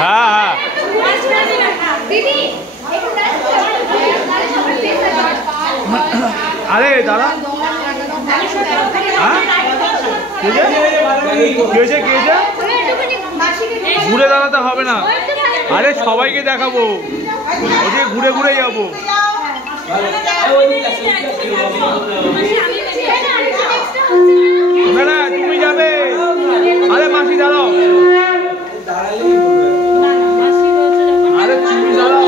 হ্যাঁ হ্যাঁ আরে দাদা ঘুরে দাঁড়াতে হবে না, আরে সবাইকে দেখাবো, ওদিকে ঘুরে ঘুরে যাবো। না না তুমি যাবে, আরে মাসি দাঁড়াও, আরে তুমি দাঁড়াও।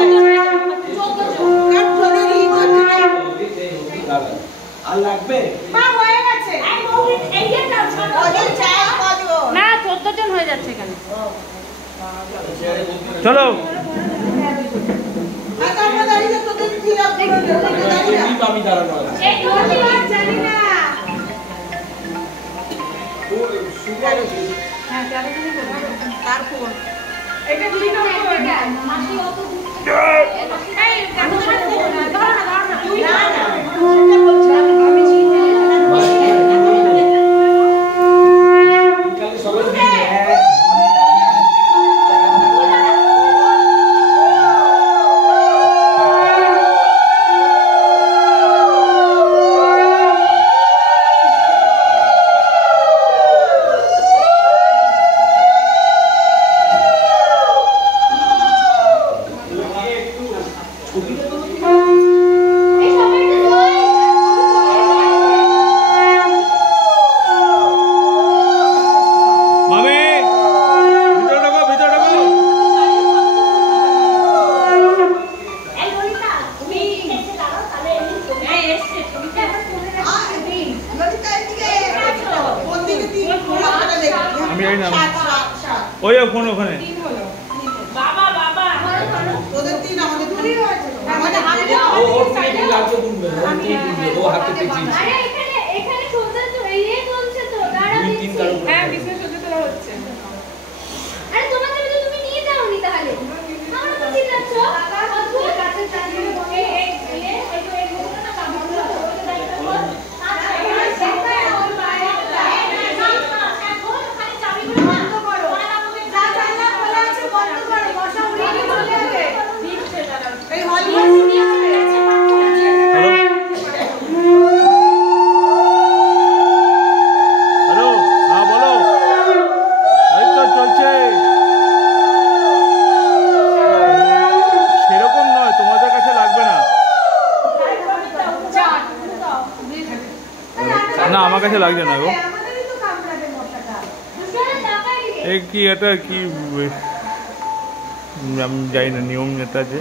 আর লাগবে না 14 জন হয়ে যাচ্ছে এখানে। চলো আমি দাঁড়ানো ওই ফোন ওখানে বাবা বাবা ওদের তিন আমাদের দুই হয়েছে আমাদের হাতে ও ওর থেকে লাগছে গুনবে ও গুনবে ও হাতে পেঁচিয়ে আরে এখানে এখানে সোজা তো এই চলছে তো দাঁড়া দিচ্ছি হ্যাঁ বিশেষ সোজা তোলা হচ্ছে আরে তোমাদের তো তুমি নিয়ে যাওনি তাহলে আমরা তো চিল্লাচ্ছ অদ্ভুত কাছে চালিয়ে এই এই তো এই বলছো না কাম বন্ধ তো ওটা দাঁড়িয়ে থাকো আচ্ছা এখানে সেটা ওর পায়ে না আমার কাছে লাগছে না গো, এই কি এটা কি আমি জানি না নিয়ম যেটা আছে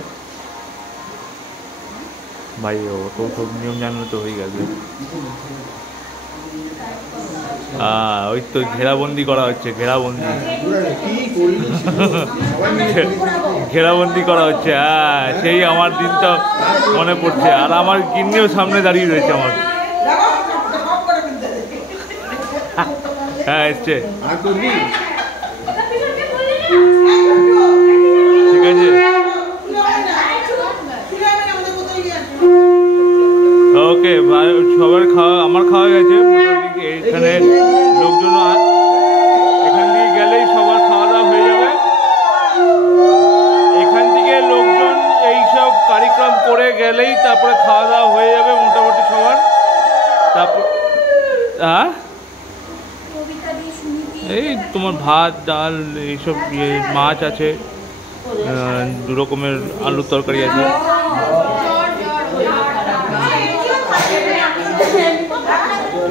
ভাই, ও তো সব নিয়ম জানলে তো হয়ে গেছে। ওই তো ঘেরাবন্দি করা হচ্ছে, ঘেরাবন্দি ঘেরাবন্দি করা হচ্ছে। হ্যাঁ সেই আমার দিনটা মনে পড়ছে, আর আমার গিন্নিও সামনে দাঁড়িয়ে রয়েছে আমার। হ্যাঁ এসছে, ঠিক আছে ওকে। সবার খাওয়া, আমার খাওয়া গেছে মোটামুটি। এখানে লোকজন এখান থেকে গেলেই সবার খাওয়া দাওয়া হয়ে যাবে। এখান থেকে লোকজন এইসব কার্যক্রম করে গেলেই তারপরে খাওয়া দাওয়া হয়ে যাবে মোটামুটি সবার। তারপর হ্যাঁ এই তোমার ভাত ডাল এইসব মাছ আছে, 2 রকমের আলুর তরকারি আছে।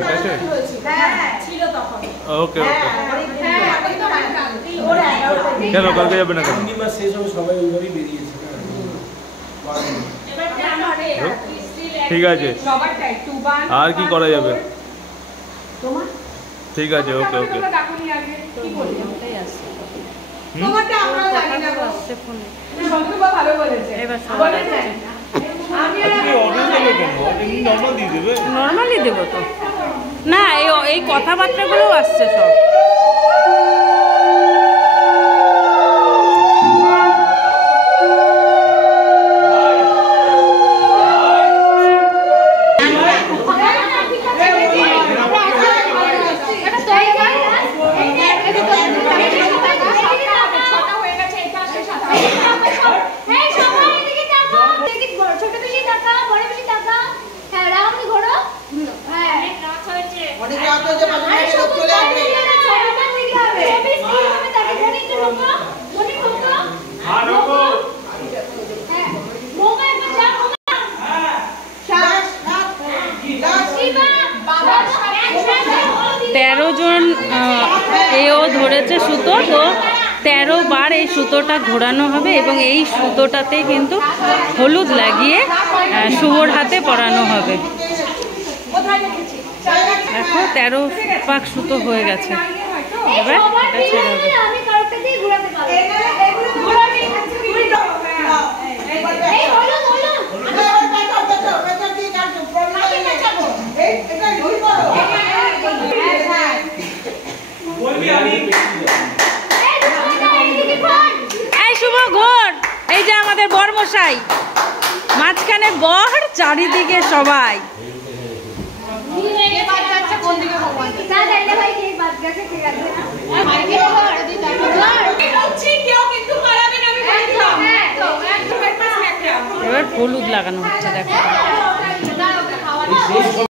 ঠিক আছে ওকে ওকে। কেন কালকে যাবে না কেন? ঠিক আছে, আর কি করা যাবে? ঠিক আছে ওকে ওকে। নর্মালি দেবো তো না, এই কথাবার্তাগুলো আসছে সব। তো যে পাশে আরে লোক সবুজ চলে আসবে। ছবিটা নিতে হবে। ছবি স্ত্রী হবে তাকে ধনিকে ঢোকো। ধনি ঢোকো। হ্যাঁ ঢোকো। হ্যাঁ। মোমা একবার যা মোমা। লাশ, হাত, লাশ। শিবা বাবা 13 জন এও ধরেছে সুতো, তো 13 বার এই সুতোটা ঘোরানো হবে এবং এই সুতোটাতে কিন্তু হলুদ লাগিয়ে শুভর হাতে পরানো হবে। দেখো 13 পাক সুতো হয়ে গেছে, এবার এটা ছেড়ে হবে। আমি কারোটা দিয়ে ঘোরাতে পারবো। ঘোরাবি। এই হলুদ হলুদ। ওই পেছন, পেছন, পেছন দিয়ে কাটছো, প্রবলেম নেই। এই, এটা ঢুল করো। এই শুভ ঘোর, এই যে আমাদের বরমশাই মাঝখানে বর, চারিদিকে সবাই। এবার হলুদ লাগানো হচ্ছে, দেখো।